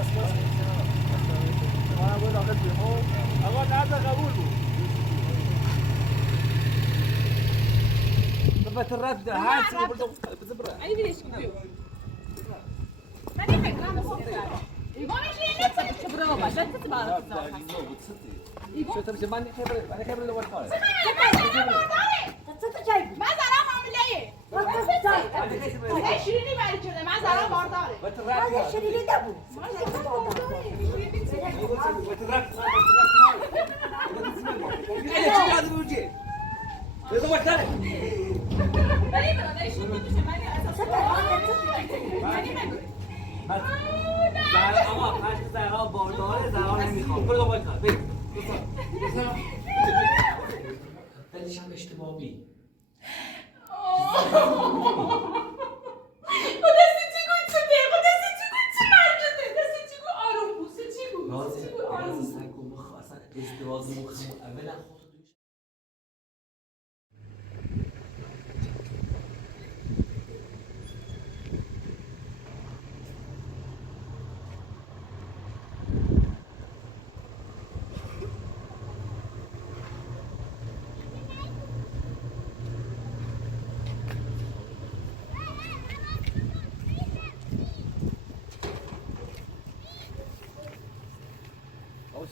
ما بود آقا بیمو آقا نرد قبول بود ثبت الرد هاي بزبره اي ليش كبيو هني فكره انا صوتي يقوم يجي لك برافو عشان تتبارك شو تمشي ماني خبر انا خبر اللي ورا ما زرا عامل ايه ايش شيريني بعد كده ما زرا بارداره هذا شريني دبو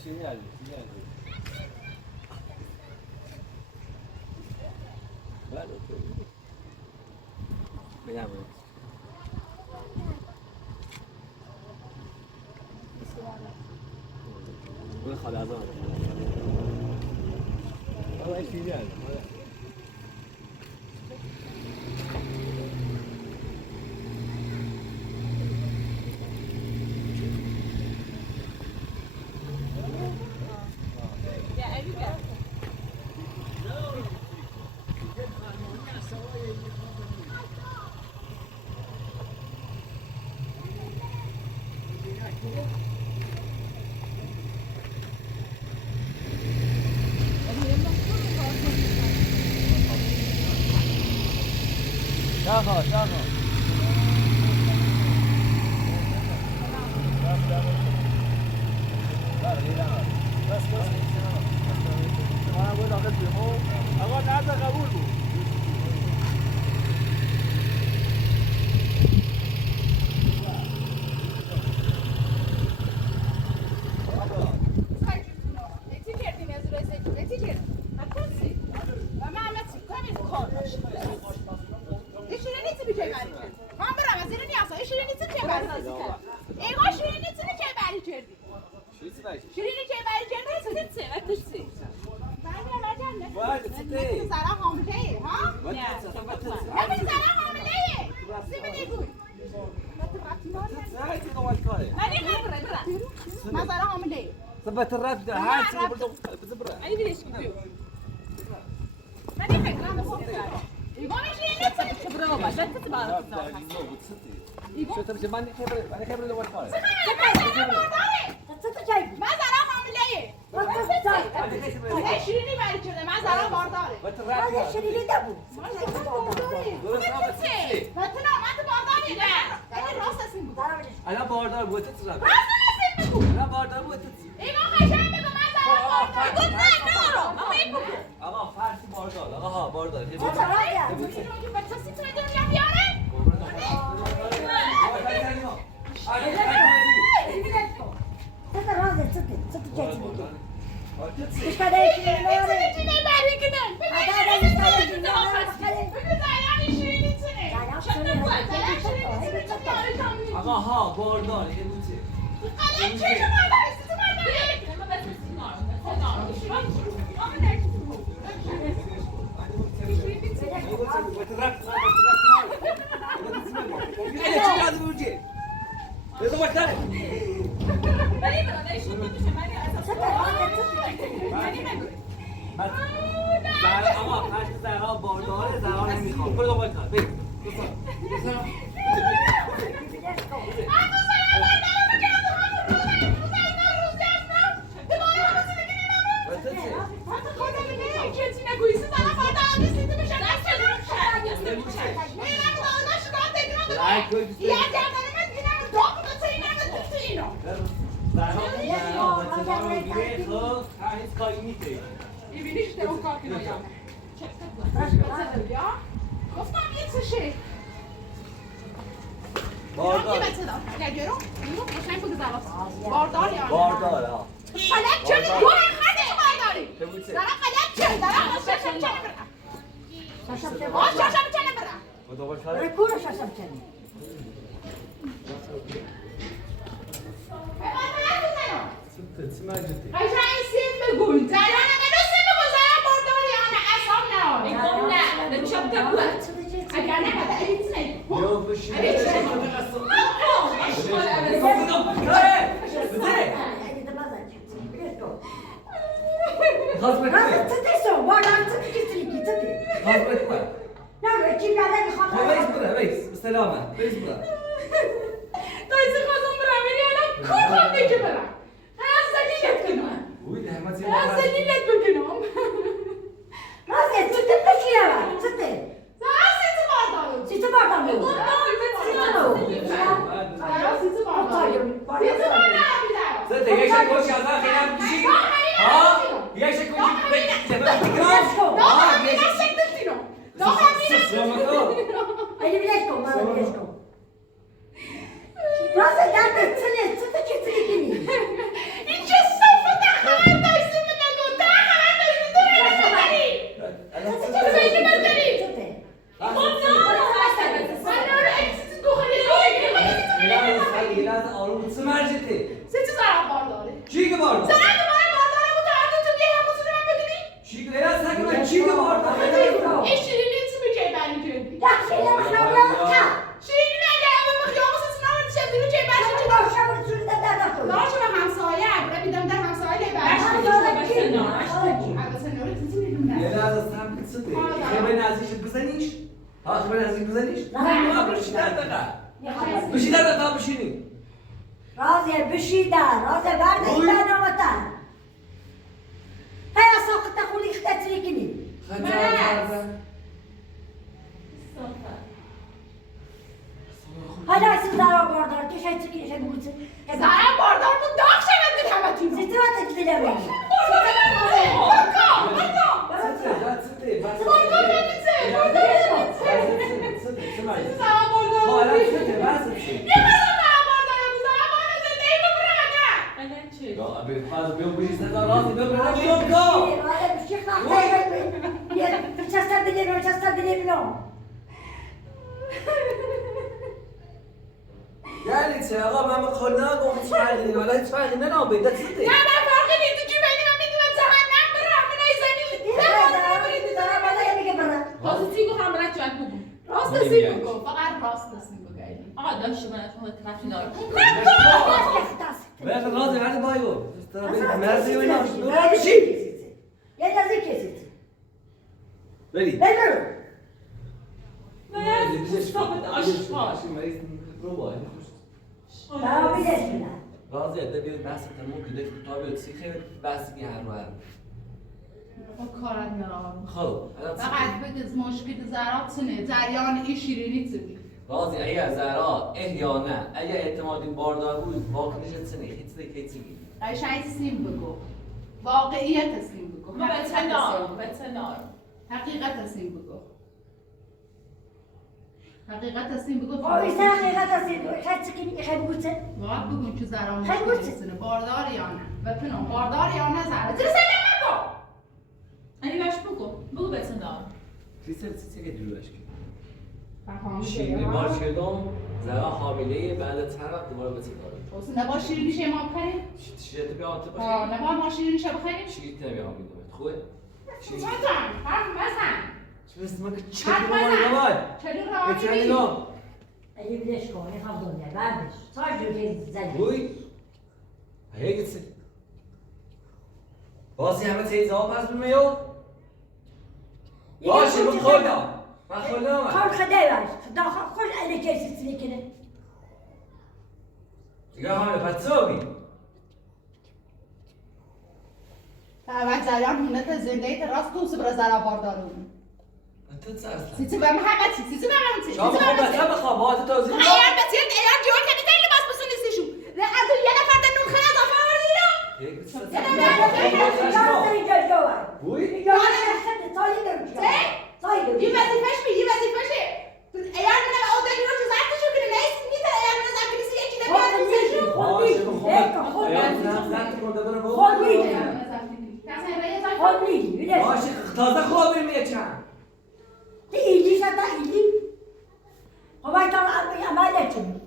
سينيال خلاص هو ايش سينيال شاخه بس ما بود آقا بیمو آقا نرد قبول بود شيريني چه بری کردی؟ چه؟ باید چطوری؟ زرا حامله ها؟ نه زرا حامله سی بگو هاي قوات كاري ما زرا حامله ثبت الرد هاي بزبره اي ليش كبيو هني فكره انا صوتي يقوم يجي لك برافو عشان تتبارك شو تمشي ماني خبر انا خبر اللي ورا ما زرا حامله ايش شيريني بعد كده ما زرا بارداره هذا شريني دبو فتنا ما تبارداري لا انا راس اسم انا باردار بود تترا راس اسم بگو انا باردار بود اینا قشنگ بگو ما زرا بارداره گفت نه اما این بگو آقا فارسی باردار آقا ها باردار بچه سی تو دنیا بیاره آقا ها باردار یه بوچه بارداره زرا نمیخوام برو دنبال کار بریم کاینیته می‌بینیش تو اون کار کنه یا یا گفتم یه چشه باردار باردار یا باردار ها قلب چه دو خانه بارداری بگو دارم قلب چه دارم شاشم چه برم شاشم چه برم خدا بخیر رکور شاشم چنی چی ماجدی قشنگ سیم بگو زرانه منو سیم بگو زران بارداری یا نه اصام نه میگم نه نمیشم تبوه اگر نه بده ایت نه یو بشین خاص بکنه راست تدیسو بالا تدیسو تدی خاص بکنه نه چی بعد میخوام ویس بره ویس بسلامه ویس بره دایزی خواستم برم یعنی الان کار خواهم دیگه برم از زلیلت کنم وی ده همه از زلیلت بکنم راست چی بشیرم چی زران سیزی باردارم چی تو باردار میگم زده یک شکوچی از آن خیلی بیشی ها یک شکوچی Eli bileşko, bana bileşko. Nasıl derdi çile, çıtı çıtı gidini. Razıya bişider, razıya verdi ilan avatan. Haya sakıta kulu ihtiyatı gini. Hala siz zarar bardar, keşe çıkın, keşe bulutun. Zarar bardar bu dağ şevettir hemetim. Sitivata dilemeyin. Yani sen ağam ama koluna kokusu verdin, öyle hiç verdin ne abi? Da sıktı. Ya ben fark edildi ki benim amidim cehennem bırak bana izleni. Pozitif و همراه جان بگو. راست سی بگو. فقط راست سی بگو. آقا داشت من تو طرفی دار. Ben razı hadi bayo. Merzi oynamış. Ne bir şey? Ya yazık kesit. Ready. Benim. Daha bilirsin. راضي ادبي بحث تمام كده في طابع سيخه بحث کی هر رو با کارت نرام خب فقط بگز مشکل زرات سنه جریان ای شیرینی تبی راضي اگه زرا یا نه اگه اعتمادی باردار بود واکنش سنه هیچ دیگه قشنگ سیم بگو واقعیت سیم بگو بتنار حقیقت سیم بگو حقیقت سیم بگو اویسه حقیقت سیم خیلی چکنی خیلی بوده باید بگون که زرا خیلی مشکل بوده سنه باردار یا نه بپنم باردار یا نه زرا ترسه نمکو علی باش بگو بتنار کریستال چیزی که دروش کی فهمی شیرینی بار کردم زرا حامله بعد چند وقت دوباره بتنار اصلا نبا شیرینی شه ما بخریم چیزی تو بیاد تو نبا ما شیرینی شه بخریم چی نمیام میدونم خوبه چطور حرف بزن چه اسمك چطور نبود چطور چه نام اگه بیدش کنی هم دنیا بردش ساج جو که زنی وای هیچ چیزی بازی همه چیز آب از میو باشه من خودم خال خدای باش خدا خوش علی کسی چی کنه دیگه همه پتسومی بعد زران هنت زنده راست تو سبر زرا باردارون انت تسرسل سیتی به محبتی سیتی به محبتی شما بخوام بسه بخوام باید توضیح بدم اگر بسیار اگر جوان کنی خیلی لباس بسونی سیشو نه از یه نفر در نون خیلی اضافه آوردی رو یک مونده بره بابا. خود میگی کسی رای زای خود میگی بیدش باشه تازه خواب بریم یکم. دی ایدی شد ایدی خب باید تا عمل چون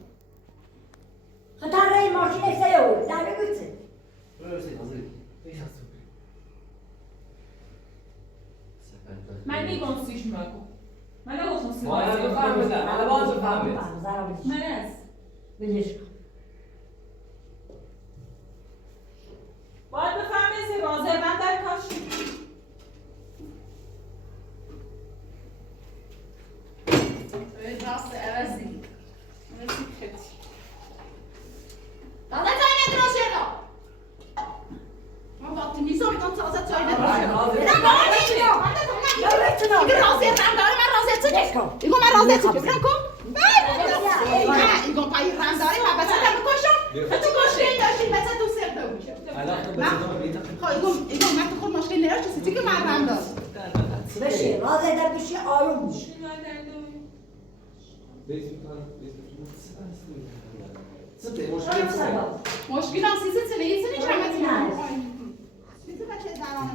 خطر رای ماشین سیو داره گوشه برسید حاضری. من میگم سیش مگو. من نگفتم سیش. ما هم بفهمیدم. من باز بفهمید. من است. بیدش باید بفهمی سی رازه من در کاش. راست عوضی تازه چای ندراز شده من وقتی میزم میگم تازه چای ندراز شده نه بابا نمیدونم دیگه رازه رم داره من رازه چه ایگو من رازه چه برم کن نه ایگو پای رم داره من بسه رم بکشم تو مشکل داشتی بسه تو سر دو میشه الان تو بزنم بیت. خب ایگو من تو خود مشکل نداشت چیزی که من رم دارم بشه رازه در بشی آروم بشی مشکل هم سیزی چنه یه سنی چمتی نه سیزی بچه درانه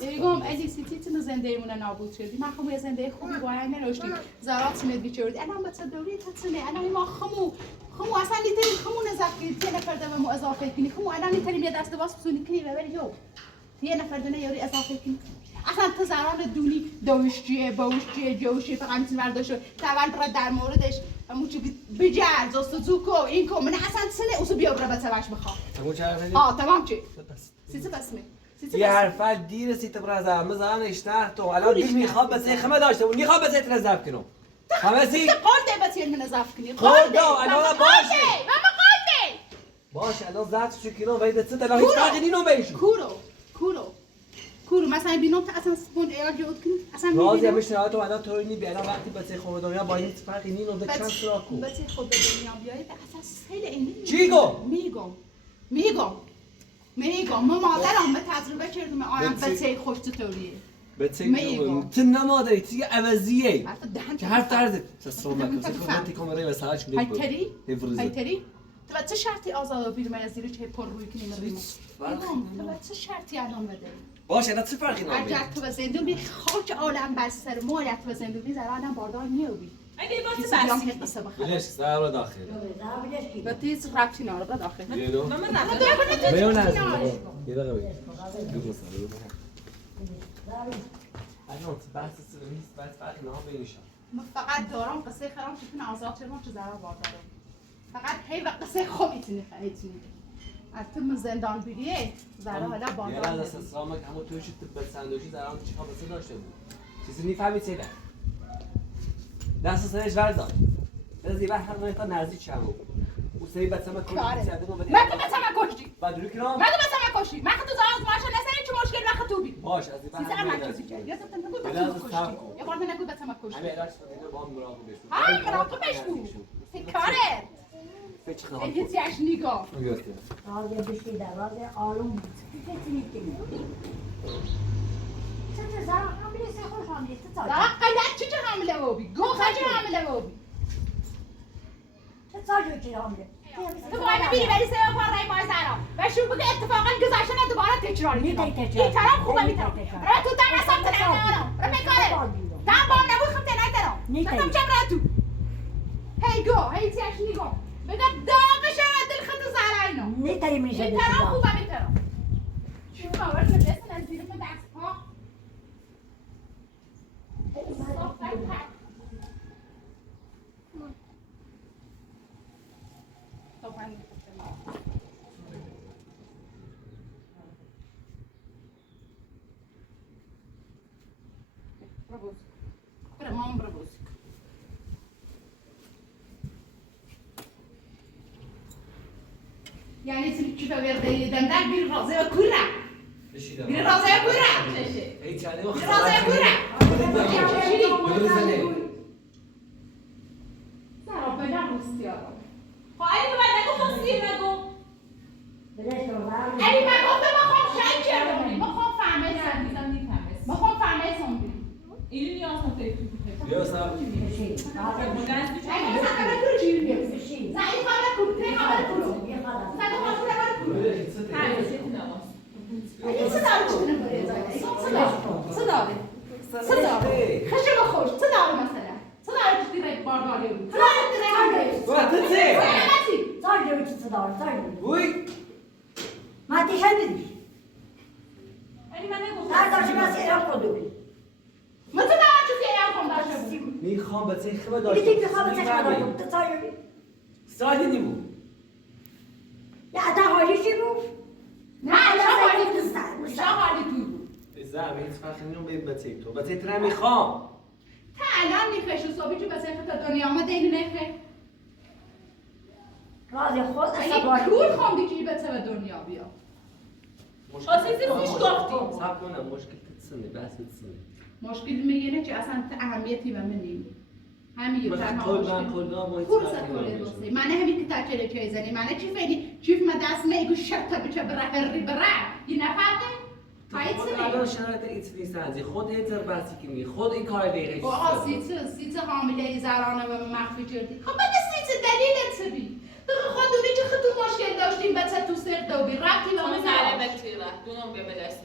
ایگم اگه سیتیتون زنده ایمونه نابود شدی من خمو یه زنده خوبی باید نراشتی زرات سمت بیچوردی الان بچه دوری تتنه الان ما خمو اصلا لیتری خمو نزاکی یه نفر دوه مو اضافه کنی خمو الان لیتری یه دست باز بسونی کنی ببری یو یه نفر دونه یوری اضافه کنی اصلا تو زران دونی دوشجیه باوشجیه جوشی فقط میتونی برداشت تول را در موردش همون چی بجرز استوزوکو این کو من اصلا سنه اوسو بیا برا بتوش بخوام تموم چه تمام چی سیسی بسمه یه حرفا دیر سی تبرا زعما زعما اشتهر تو الان دیل میخواد بس خمه داشته اون میخواد بس تنظف کنم خمه سی قال بس من نظاف کنی قال دو الان باشه ماما قال باشه الان زعف شو کنم وید ست الان هیچ کاری نینو بیشو کورو مثلا بینم تا اصلا سپوند ایر جود کنی اصلا راضی میشه تو الان تو اینی بیان وقتی بس خود دنیا با هیچ فرقی نینو ده چند سرا کو بس خود دنیا بیاید اصلا سیل این چی گو میگم ما مادرم به تجربه کردم آیم بچه خوش چطوریه بچه تو نمادری تی عوضیه که حرف طرز سسرم نکن سکوتی کامرای وسالش کنید هایتری تو چه شرطی آزاد بیرون از زیر چه پر روی کنیم ریم تو چه شرطی الان بده باشه الان چه فرقی نمیکنه اگر تو به زندگی خاک عالم بر سر مالت تو به زندگی زرانم باردار نیوبی اگه با کسی تو بیام بس. که قصه بخوام بلش سر داخل به تیز ربطی نداره داخل بیرو من ندارم. بیرو نزد یه دقیقه بگو سر الان بحث سرویس بحث فرق نام بینشان من فقط دارم قصه خرام چطور آزاد چرا چه ضرر باردارم فقط هی و قصه خوب میتونی از تو من زندان بیریه ضرر حالا باردار یه از اسلامک اما توی شد به سندوچی زران چی خواب بسه داشته بود چیزی نیفهمید چه ده دست سرش ورزان از یه وقت هم تا نزدیک شمو او سری بچه‌م کلی زده من تو بچه‌م کشتی بعد روی کنم من تو بچه‌م کشتی من تو زاز ماشا نسری چه مشکل وقت تو بی باش از این سیزه من کسی کرد یا تو نگو بچه‌م کشتی یا بار نگو بچه‌م کشتی همه علاج شده با مراقبش بود های مراقبش بود کاره فکر خواهم یه چیش نگاه رازه بشی در رازه آروم کسی میکنی چطور زران حامله سه خود حامله چه ساعت قلت چه حامله بابی گو خجه حامله بابی چه ساعت که حامله تو باید بیری بری سه بار رای ماه زرا و شروع بگه اتفاقا گذشته نه دوباره تکرار می‌کنی. این طرف خوبه میتونم را تو تن اصاب تنم را میکاره تن بام نبود خم تنای تنم می‌کنی. نتم چم را تو هی گو هی تیش نگو بگم داغش دل خط زرا اینو نیتایی میشه این طرف خوبه میتونم شروع باورت به دست از زیر من دست ها Mam bravosik. Yani siz çift verdi dendar bir razı ve kura. Bir razı ve kura. ای چاله Bir razı ve kura. Sara bela istiyorum. خواهی که من نگفتم سیر نگو. Ali ben gofte بخوام شاید کردم. بخوام فهمه نه سندی. دیدم نیفهمست. بخوام فهمه سندی. اینو نیاز نداری تو بیا صاحب اگه مثلا تو چی میگی؟ زنی خبر کن تی خبر کن یه خلاص. زنی خبر کن هر چی نماز این چه داره چی کنه برای زنی چه داره خشم خوش چه داره مثلا چه داره چی دیره بارداری بود چه داره دیره بارداری Sadece üçüsü de var, sadece. Uy! Maddi hepimiz. ولی من نگفتم Her taşı ben seyrek koydum. ما چه داره چی سیرم کن داشته بود میخوام به تخمه Bir داشته tek bir halı çek میفهمی؟ koydum. Tutuyor. سادی نیمو Ya da halici bu. نه شاه حالی تو Müstahil. شاه حالی تو بود زن هیچ فرقی نمیکنه به تک تو به تک نمیخوام تا الان میخوش و صبحی که بسیار تا دنیا آمده اینو نخه Razı خود اگه asabari. کور خوندی که به دنیا بیا آسیزی روش گفتی. صبر کنم مشکل تسنه بحث تسنه مشکل میگه چه اصلا اهمیتی به من نیم همین یه تنها مشکل کل فرصت کله دوستی من همین که تاچره که زنی من چی فعلی چیف ما دست میگو شرط بچه برا ری برا یه نفهمه هایت الان سنی شرایط ایت نیست ازی خود هیتر بحثی که می خود این کار دیگه آه سیت حامله زرانه و مخفی کردی خب بده سیت دلیلت چی بی تو خود دونی که خود مشکل داشتیم بچه تو سر دو بی رفتی و اون من زره بکتیره دونم بیا به دست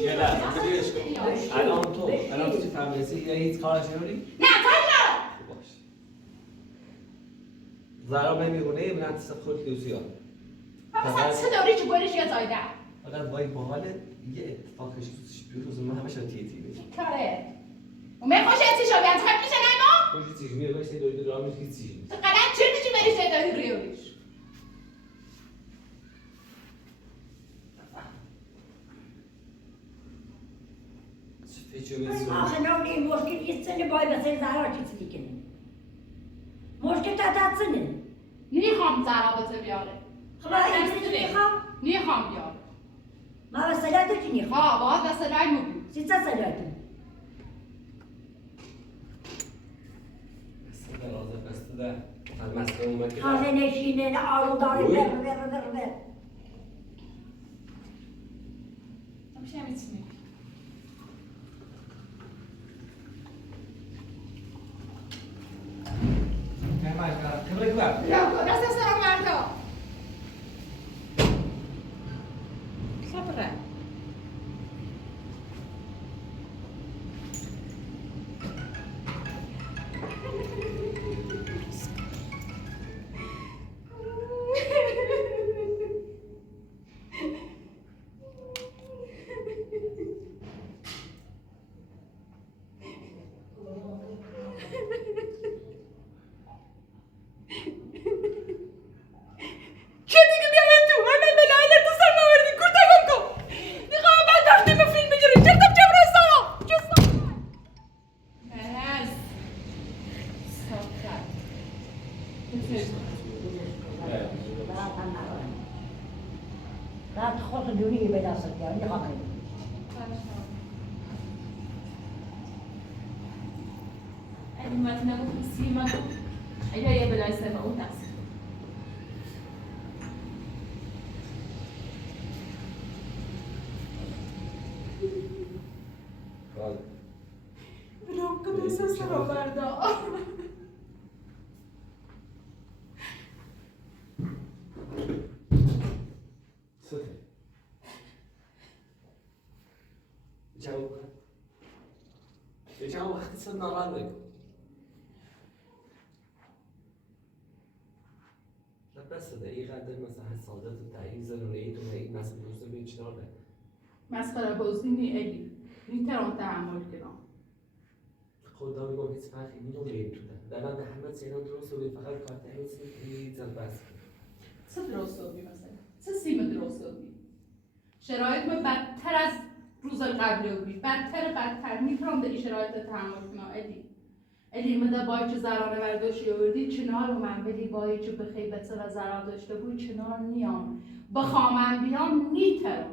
یه لحظه بگیرش کن الان تو فهمیدی یا هیچ کارش نمی‌کنی نه کاری ندارم باش زرا نمیگونه من تصف خود دوسیا مثلا چه دوری چه گویش یا زایده فقط وای باحال یه اتفاقش بیروز من همش تیتی کاره و من خوش ایتی شو بیان تخت میشه نگو خوش چیز میگه باشه دوید راه میگه چی تو قلن چرتی چی بریش دایی ریوریش آخه نام این مشکل یه سنی باید به سر زهرا چیزی کنه. مشکل تا تاتسنه. نیخوام زرابطه بیاره خب این چیزی میخوام. نیخوام بیاره ما به سلات چی میخوام. باید وسیله‌ای مبین سیتا سلاتی. بسته ده مسئله اومد که خانه نشینه نه آروم داره بر. میشه میتونی خبره کار دست سرم مردا خبره چه دیگه بیامن تو همه بلایل تو سر موردی کورتگم کن میخوام بعد رفتیم فیلم بگیریم چرتم چه برسا بس ساکت رات خود دونی به دست بیار میخوام. اگه من نگفتم سیما اگه یه بلای سیما اون دست برام که دست سرم مردا جواب وقتی صد ناراحت نکن بس ده این قدر مثلا حسادت و تعییز زنونه تو این مسئله روزه به چی داره مسخره بازی نی الی نیترم تحمل کنم خدا میگم هیچ فرقی نمیکنه تو ده من به همه سینا درست و فقط کارت هیچ زن بس چه درست بی مثلا چه سیم درست بی شرایط ما بدتر از روز قبل بی بدتر میتونم به این شرایط تحمل کنم الی مده باید چه زرانه برداشتی آوردی چنار رو من بدی باید چه بخی بسر از زران داشته بود چنار نیام بخوامن بیام نیترم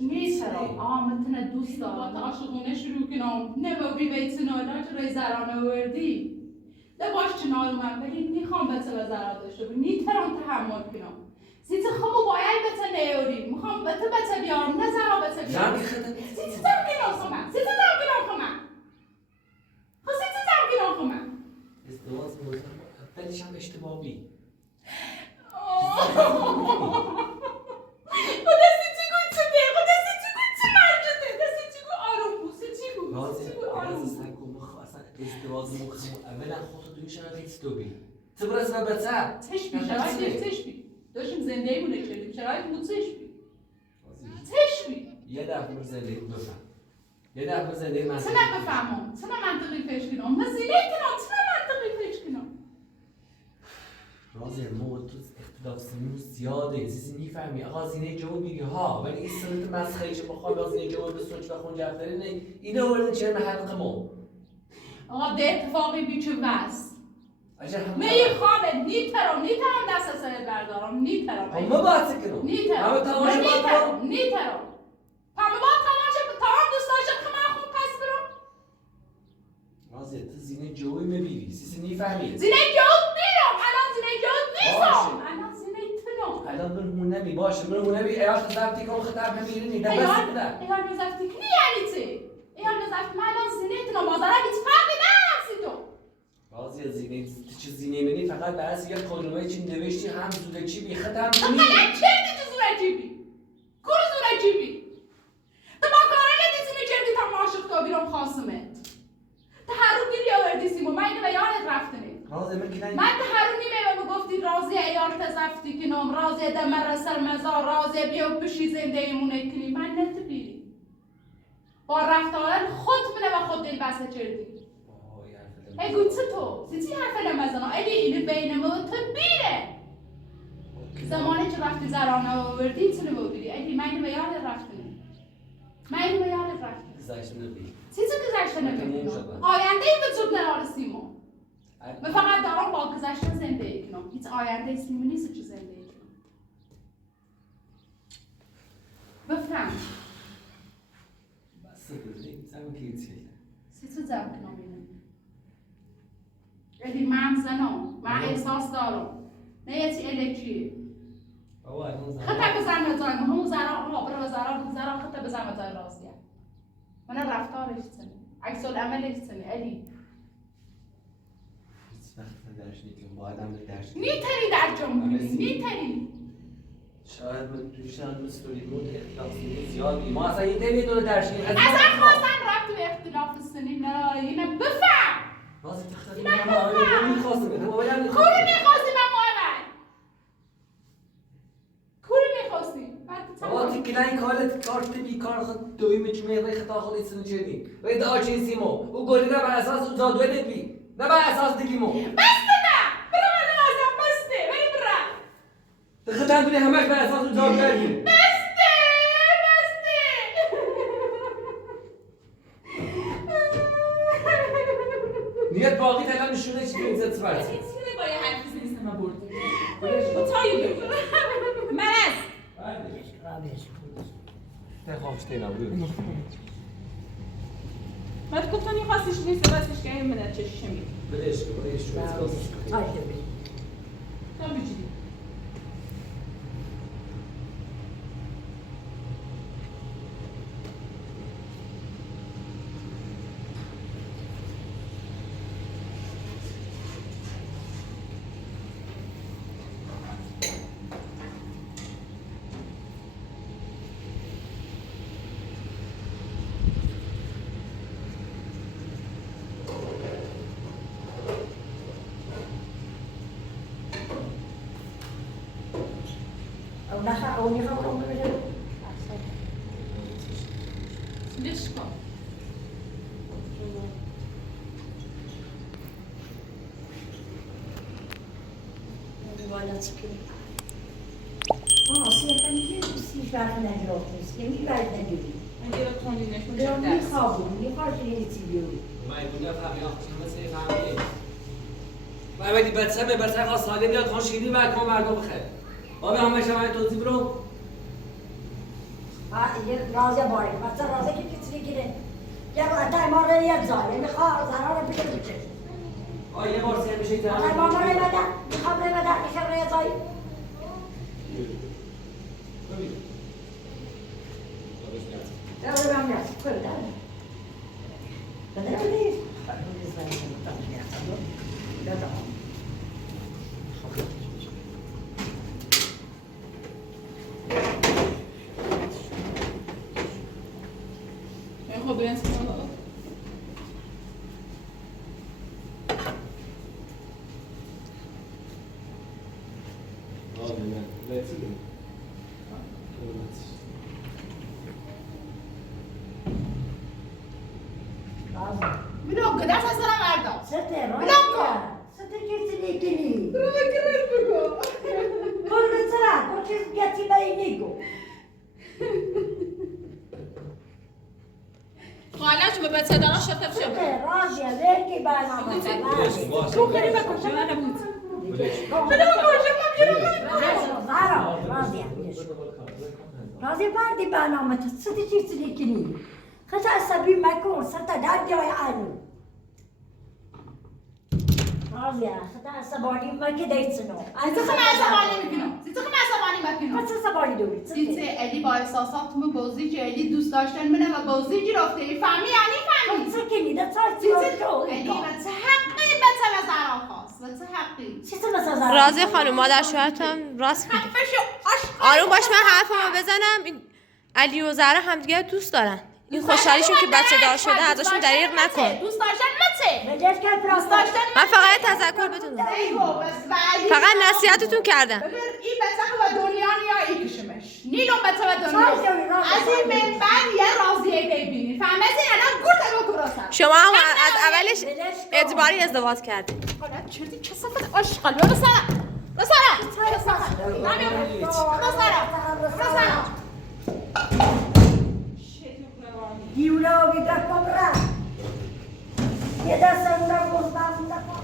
نیترم آمتنه دوست دارم عاشقونه شروع کنم نبودی بیت چنار چه زرانه آوردی ده باش چنار رو من بدی میخوام بسر از زران داشته بود نیترم تحمل کنم سیت خمو باید بته نیاری میخوام بته بیارم نه زرا بته بیارم سیت تم کنم خمم سیت تم کنم خمم خب سیت تم کنم خمم ازدواج مزمن خیلیش هم اشتباهی. ازدواج مخم اولا خودت دویش نمی‌تونی توبی. تو برای سر بچه. تشبی. داشتیم زندگی مونه کردیم. شرایط بود تشبی. یه دفعه بر زندگی بفهم. یه دفعه بر زندگی من. چه نبفهمم. چه منطقی پیش کنم. مزیده کنم. چه منطقی پیش کنم. رازی ما تو اختلاف سنی زیاده. چیزی میفهمی. آقا زینه جواب میگه ها. ولی این سنت مسخره چه بخواد از زینه جواب به سوچ و خون جفتری نه. اینو وردن چه محل ما. آقا به اتفاقی بیچو بس. اجازه میخوام نیترم دست سر بردارم نیترم. ما باید کنم. نیترم. همه با تماشا تمام دوست داشتم که من خون پس برم. رازی تو زینه جوی میبینی. چیزی میفهمی. زینه جوت میرم. الان زینه جوت نیستم. الان زینه تنم. الان من هون نمی باشه. من هون نمی ایاش زفتی کم خطاب نمیرینی. ده بس بده. ایار نزفتی کنی یعنی چی؟ ایار نزفتی من الان زینه تنم. مازاره هیچ فرقی نهستی تو. رازی زینه چه زینه میبینی فقط برای یه کلمه چی نوشتی هم زوده چی بی ختم تو فقط کردی تو زوده چی بی؟ کور زوده چی بی؟ تو با کاره ندیسی میکردی تا معاشق تو بیرم خاصمت. تو هرون گیری آوردی سیمو من اینو به یادت رفتنی. رازی من کنن من تو هرونی میمه گفتی رازی ایار تزفتی کنم رازی دمر سر مزار رازی بیا بشی زنده ایمونه کنی من نتبیری. با رفتارت خود منه و خود دل بسته چردی. ای گوت تو چی حرف نمیزنم اگه اینو بین ما تو بیره زمانی که رفتی زرانه آوردی چه نمی‌بودی اگه من به یاد رفتنی من به یاد رفتنی گذشته نبی چیزی گذشته نمی‌بینم آینده ای وجود نداره سیمو من فقط دارم با گذشته زندگی کنم هیچ آینده سیمو نیست چه زندگی کنم بفهم بس بودی زمین که چی چی زم کنم یعنی من زنم من احساس دارم نه یه چی الکتریه خطا بزن مزایم همون زرا برای زرا خطا بزن مزایم راضیه من رفتارش چنه عکس العملش چنه علی هیچ وقت درش نیتیم با آدم درش نیتری در جمع نیتری شاید من توی شاید مستوری بود اختلاف سنی زیاد ما اصلا یه نمیدونه درش نیتیم اصلا خواستن رفت به اختلاف سنی نه اینه بفهم رازی تختیمی همه آره نمیخواستم کوری میخواستی من محمد کوری میخواستی بابا تکلای کارت بیکار خود دوی میچونه ری خطا خود ایستون چردی ری داچین سیمو او گلی را بر اساس او زادوه ندبی نه بر اساس دیگیمو بسته نه برو من نمازم بسته ولی برا تختن بینی همش بر اساس او زادوه ندبی نیت باقی تلان نشونه چی کنید زد سپرد چیزی با یه حرفی نیستم من برد با تایی بگو مرز تخواشتی نبود من گفتم این خواستش نیست بسش که این منت چشیشه میگه بلش که بایش شوید تا بجیدی اونی خبرم بده. ليش کن والا چیکار؟ سیاه میگه سیاه برف نجات نیست. یعنی برف نجوری. اگه رو تونی نشون دارم بده میخوابم. میخواد یه چیزی بیاری. مایدونه فهمی آخرین مثل فهمی من وقتی بچه خواست ساله بیاد خون شیری و کام مردم بخیر بابا همه شما توضیح برو یه رازه باری. مثلا رازه که کسی گیره. یه بار ما رو یاد زاره. میخواد زاره رو بگیره بچه. یه بار سه میشه ایتر ما رو بده. میخوام بده. میخوام رو یاد زایی. Ya udah biasa, kerja. Kerja ni, kalau di sana tak biasa tu, dah tak. راضي بلوك داس اصلا مردا ستة بلوك ستة كيف تنيكني بلوك بگو كل سرعة كل شيء جاتي بينيكو خالش به بچه دارن شطف شد ستة راضية ليكي برنامه تو خیلی بکن شما نبود زهرا راضية راضية باردي برنامه ستة كيف تنيكني خطأ عصبي مكون ستة درجة يعانو راضية خطأ عصباني ما كده يتسنو زیتخم عصبانی میکنم زیتخم عصبانی میکنم بس عصباني دوري زیت الی با احساساتمو بازیجی الی دوست داشتن منه و بازیجی رفته فهمی یعنی فهمی سكني ده صار زیت تيوشو الی و چه حقی به چه مثلا خواست و چه حقی چی مثلا راضی خانم مادر شوهرتون راست میگه حرفشو آروم باش من حرفمو بزنم این علی و زهرا همدیگه دوست دارن این خوشحالیشون که بچه دار شده ازشون دریغ نکن دوست داشتن مچه بجاش که دوست پراست داشتن من فقط تذکر بتون دادم ایوه بس ولی فقط نصیحتتون کردم ببین این بچه و دنیا نیا ای کشمش نیلون بچه و چای دنیا داری، راست از این من بعد یه راضیه ببینی فهمیدین الان گرد رو درستم شما هم از اولش اجباری ازدواج کردید حالا چردی کسافت آشغال برو سرم برو سرم برو سرم دیولا و بیدر کبرا یه دست اونا گردم نکن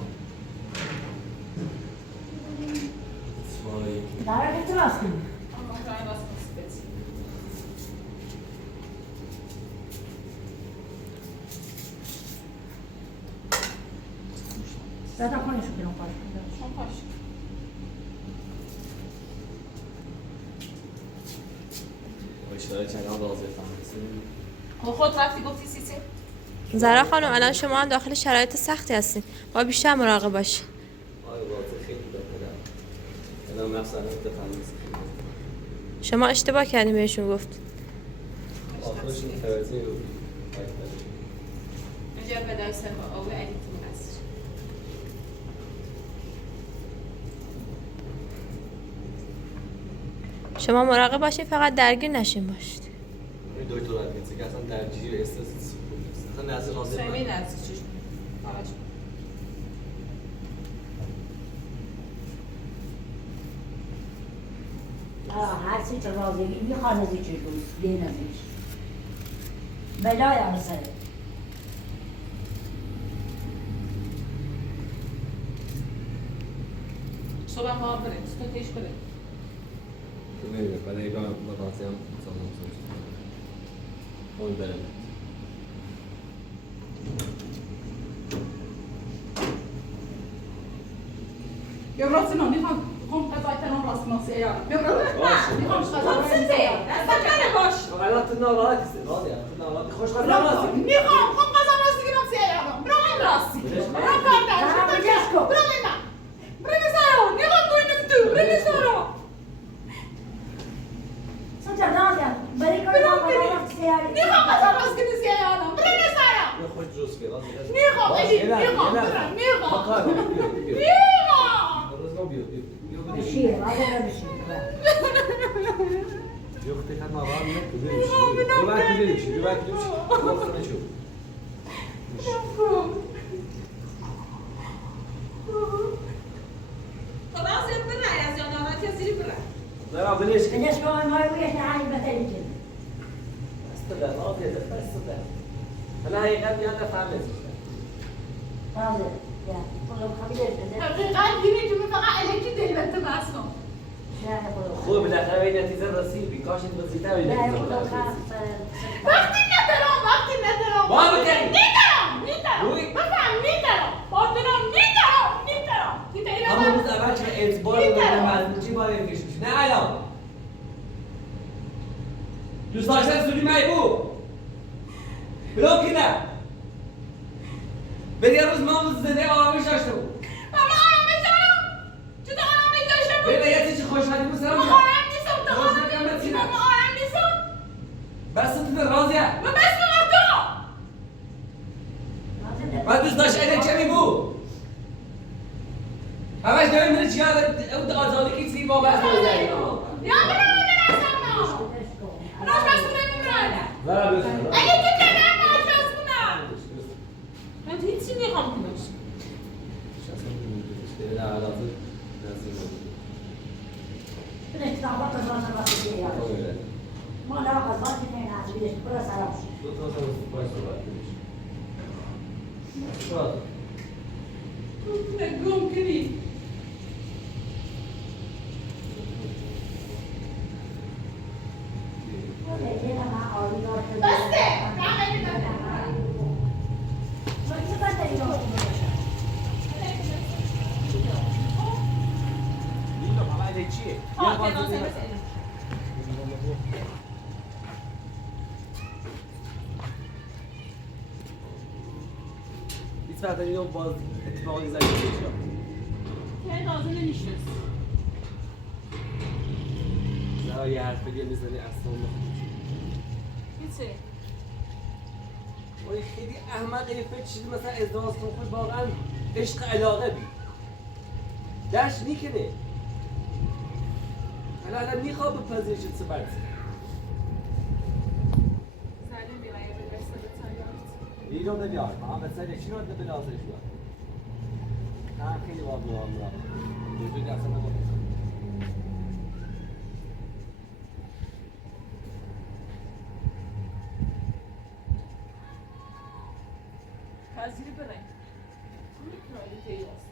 داره که تو هستی زدم کنیشو بیرون پاش خود رفتی گفتی سیسی زهرا خانم الان شما هم داخل شرایط سختی هستین با بیشتر مراقب باشین شما اشتباه کردین بهشون گفت اینجا به دست با او علی تو هست شما مراقب باشین فقط درگیر نشین باشید دکتر ادمیت که اصلا درگیری استرس اصلا نزد راضی سمی نزد چیش آقا هر چی که راضی میخوانه دیگه روز بینمیش بلای آرسه صبح ما بریم تو تیش کنیم نمیدونم بعد اینا راضی هم مثلا اون برم بیا برو سیما میخوام قضای تنان راست ناسی ایارم بیا برو میخوام قضای سکانه باش حالا تو ناراحت هستی راضی تو ناراحت خوش خواهد راضی میخوام قضا راستی که ناسی ایارم برو این راستی برو کار داشت برو اینا برو نزارو میخوام برو نفتو برو نزارو سنجا راضی برای کاری نامه سیاری میخوام قضا راستی که ناسی ایارم برو نزارو خوش جوز که راضی میخوام میخوام بشیر راضی بشیر Yok tek ama var mı? Güzelmiş. Güzel güzelmiş. Güzel güzelmiş. Baksana şu. خلاص برای از یادآور کسی برای Zara beleş. بلش کن های ویش نهایی بتری کن Aslında راضي ده aslında. أنا هي قد يلا فهمت. راضی یا خودم خبیرش بده حقیقت گیری تو فقط الکی دلبت بسم نه خودم خوب بالاخره این نتیجه رسید بیکاش این وظیفه ولی. نه خودم وقتی ندارم بابا بکنی. نیترم روی. بفهم نیترم نیترم اما روز اول که اعتبار رو به مزموچی باید بکشیش. نه الان. دوست داشتن سوری میبو. بلوم که نه. به یه روز ما زنده آرامش داشته بود. بابا آرامش دارم چطور آرامش داشته بود به یه چیزی خوشحالی بود سلام ما جان. آرام نیستم تو آرام نیستی ما آرام نیستم بس تو راضیه. و بس من تو من دوست داشت اینه چه میبو؟ همش داریم میره چی اون آزادی که چی با بس نمیزنی یا من نمیرسم راش مسئول نمیرم برا بسن اگه تو کنم باید راست کنم من هیچی میخوام کنمش نه علاقه اختلاف قضاوت واسه دیگه ما لا قضاوت نه نزدیک برو سلام دو تا باید صحبت کنیش نگم کنی اینو همه چیه؟ بیت فردا اینو باز اتفاقی زدی بچه که تازه نمیشنست نه یه حرف دیگه میزنی اصلا هیچی ولی خیلی احمق یه فکر چیزی مثلا ازدواج کن خوش واقعا عشق علاقه بی درش نیکنه الان میخواب بپذیرش چه برسی زنه میرایی به رسه به تایارت اینو نمیار ما مثلا چی رو به لازمش بیار نه خیلی واقعا مهمه وجود اصلا نبود پذیری برای میکنه دیگه است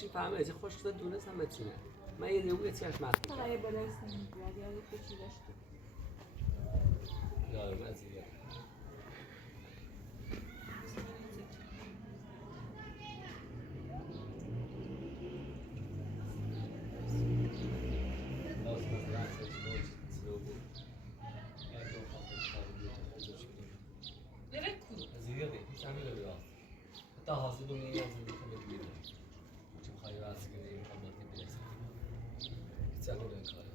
چی فهمه از خوش شده دونست هم بتونه من یه دیگه چیش مات فقط یه بلای سنی بیاد یا یه کچی داشته یارم از دیگه تا حاضر دنیا زندگی کنه دیگه چه بخوای واسه کنی این کار